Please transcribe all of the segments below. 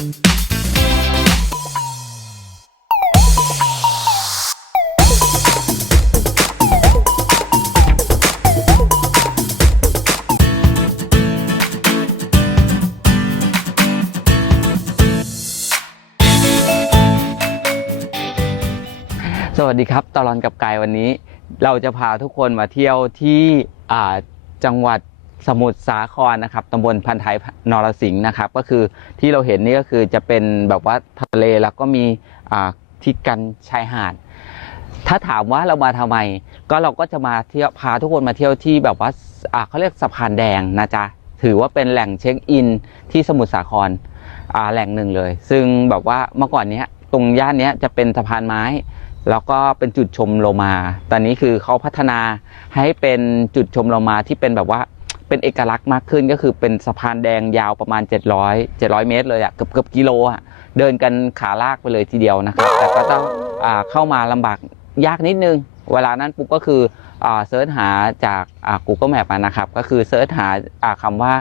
สวัสดีครับตลอนกับกายวันนี้ เราจะพาทุกคนมาเที่ยวที่จังหวัด สมุทรสาครนะครับตำบลพันท้ายนรสิงห์นะครับ ก็คือที่เราเห็นนี่ก็คือจะเป็นแบบว่าทะเลแล้วก็มีที่กันชายหาด ถ้าถามว่าเรามาทำไม ก็เราก็จะมาเที่ยวพาทุกคนมาเที่ยวที่แบบว่าเขาเรียกสะพานแดงนะจ๊ะถือว่าเป็นแหล่งเช็คอินที่สมุทรสาคราแหล่งหนึ่งเลย ซึ่งแบบว่าเมื่อก่อนเนี้ยตรงย่านนี้จะเป็นสะพานไม้ แล้วก็เป็นจุดชมโลมา ตอนนี้คือเขาพัฒนาให้เป็นจุดชมโลมาที่เป็นแบบว่า เป็นเอกลักษณ์มากขึ้นก็คือเป็นสะพานแดงยาวประมาณ 700 700 เมตรเลยอะเกือบเกือบกิโลอะเดินกันขาลากไปเลยทีเดียวนะครับ แต่ก็ต้องอเข้ามาลำบากยากนิดนึง เวลานั้นปุ๊บก็คือเซิร์ชหาจากอ่า Google Map มานะครับ ก็คือเซิร์ชหาอ่าคำว่า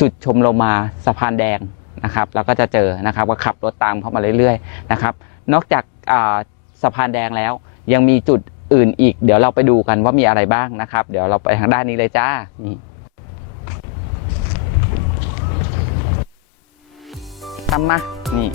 จุดชมโลมาสะพานแดงนะครับแล้วก็จะเจอนะครับก็ขับรถตามเข้ามาเรื่อยๆนะครับ นอกจากสะพานแดงแล้ว ยังมีจุดอื่นอีก เดี๋ยวเราไปดูกันว่ามีอะไรบ้างนะครับ เดี๋ยวเราไปทางด้านนี้เลยจ้านี่ ตามมานี่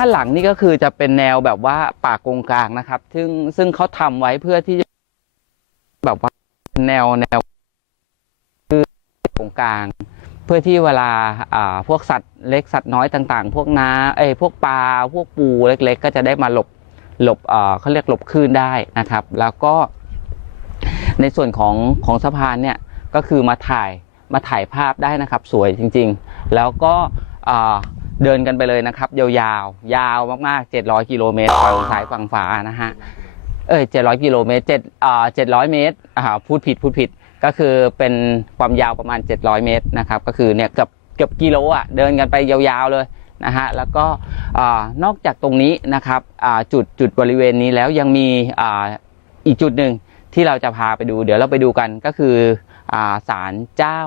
ด้านหลังนี่ก็คือจะเป็นแนวแบบว่าป่ากงกลางนะครับ ซึ่งซึ่งเขาทำไว้เพื่อที่จะแบบว่าแนวแนวคือกงกลาง เพื่อที่เวลาอ่าพวกสัตว์เล็กสัตว์น้อยต่าง ๆ พวกน้าเอ้พวกปลาพวกปูเล็ก ๆ ก็จะได้มาหลบหลบเอ่อเขาเรียกหลบคลื่นได้นะครับ แล้วก็ในส่วนของของสะพานเนี่ยก็คือมาถ่ายมาถ่ายภาพได้นะครับ สวยจริง ๆ แล้วก็อ่า เดินกันไปเลยนะครับ ยาวๆ ยาวมากๆ 700 กิโลเมตรฝั่งซ้ายฝั่งขวานะฮะ เอ้ย700 กิโลเมตร7อ่า700 เมตรอ่าพูดผิดพูดผิดก็คือเป็นความยาวประมาณ 700 เมตรนะครับ ก็คือเนี่ยเกือบเกือบกิโลอะเดินกันไปยาวๆเลยนะฮะแล้วก็อ่านอกจากตรงนี้นะครับอ่าจุดจุดบริเวณนี้แล้วยังมีอ่าอีกจุดหนึ่งที่เราจะพาไปดู เดี๋ยวเราไปดูกันก็คืออ่าศาลเจ้า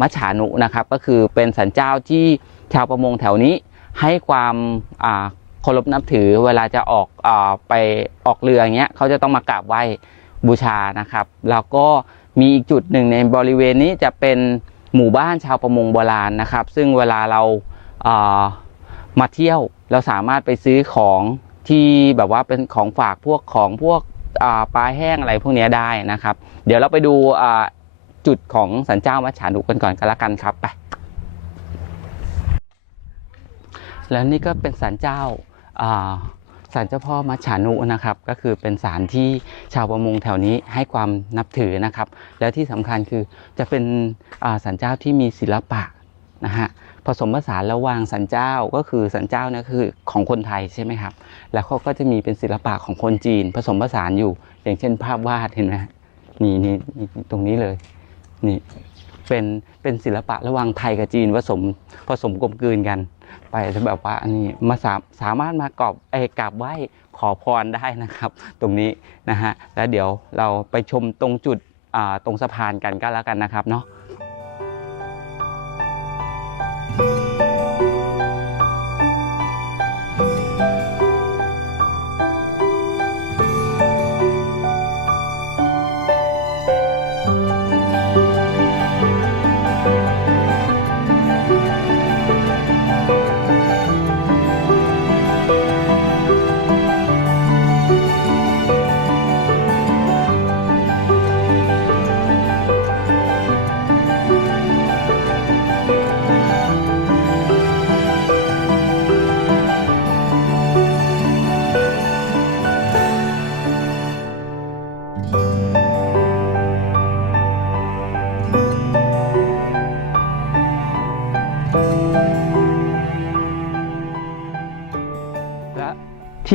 มัจฉานุนะครับ ก็คือเป็นศาลเจ้าที่ ชาวประมงแถวนี้ให้ความเคารพนับถือเวลาจะออกอไปออกเรืออย่างเงี้ยเขาจะต้องมากราบไหว้บูชานะครับ แล้วก็มีอีกจุดหนึ่งในบริเวณนี้จะเป็นหมู่บ้านชาวประมงโบราณนะครับ ซึ่งเวลาเราามาเที่ยวเราสามารถไปซื้อของที่แบบว่าเป็นของฝากพวกของพวกปลาแห้งอะไรพวกนี้ได้นะครับ เดี๋ยวเราไปดูจุดของสันเจ้ามัจฉานุกันก่อนกันละกันครับไป แล้วนี่ก็เป็นศาลเจ้าศาลเจ้าพ่อมัจฉานุนะครับ ก็คือเป็นศาลที่ชาวประมงแถวนี้ให้ความนับถือนะครับ แล้วที่สำคัญคือจะเป็นศาลเจ้าที่มีศิลปะนะฮะผสมผสานระหว่างศาลเจ้าก็คือศาลเจ้านี่ยคือของคนไทยใช่ไหมครับ แล้วเขาก็จะมีเป็นศิลปะของคนจีน ผสมผสานอยู่ อย่างเช่น ภาพวาดเห็นไหมนี่นี่นี่ตรงนี้เลยนี่เป็นเป็นศิลปะระหว่างไทยกับจีนผสมผสมกลมกลืนกัน ไปแล้วแบบว่าอันนี้มาสามสามารถมากรอบเอยกราบไหว้ขอพรได้นะครับ ตรงนี้นะฮะแล้วเดี๋ยวเราไปชมตรงจุดตรงสะพานกันก็แล้วกันนะครับเนาะ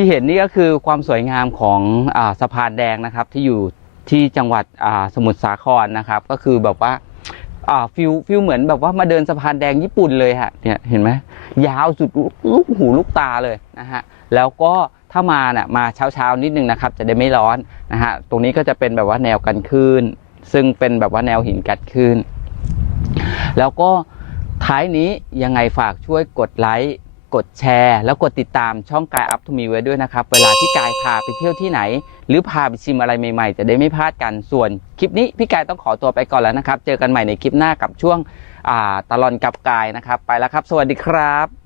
ที่เห็นนี่ก็คือความสวยงามของอสะพานแดงนะครับ ที่อยู่ที่จังหวัดสมุทรสาครนะครับ ก็คือแบบว่าฟิลฟิลเหมือนแบบว่ามาเดินสะพานแดงญี่ปุ่นเลยฮะเนี่ยเห็นไหมยาวสุดลูกหูลูกตาเลยนะฮะแล้วก็ถ้ามาเนี่ยมาเช้าเช้านิดนึงนะครับ จะได้ไม่ร้อนนะฮะตรงนี้ก็จะเป็นแบบว่าแนวกันคลื่นซึ่งเป็นแบบว่าแนวหินกัดคลื่นแล้วก็ท้ายนี้ยังไงฝากช่วยกดไลค์ กดแชร์ แล้วกดติดตามช่องกายอัพทูมีไว้ด้วยนะครับ เวลาที่กายพาไปเที่ยวที่ไหน หรือพาไปชิมอะไรใหม่ๆ จะได้ไม่พลาดกันส่วนคลิปนี้พี่กายต้องขอตัวไปก่อนแล้วนะครับ เจอกันใหม่ในคลิปหน้ากับช่วงตลอนกับกายนะครับ ไปแล้วครับ สวัสดีครับ